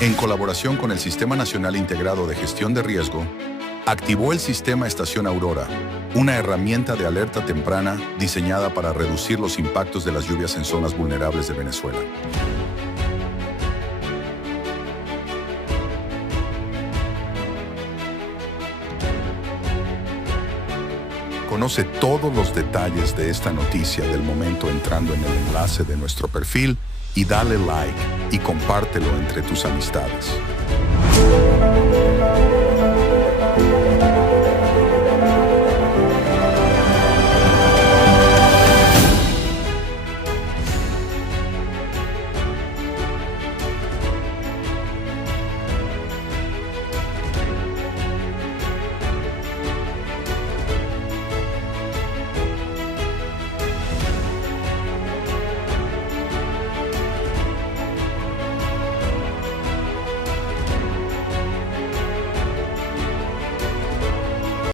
en colaboración con el Sistema Nacional Integrado de Gestión de Riesgo, activó el Sistema Estación Aurora, una herramienta de alerta temprana diseñada para reducir los impactos de las lluvias en zonas vulnerables de Venezuela. Conoce todos los detalles de esta noticia del momento entrando en el enlace de nuestro perfil y dale like y compártelo entre tus amistades.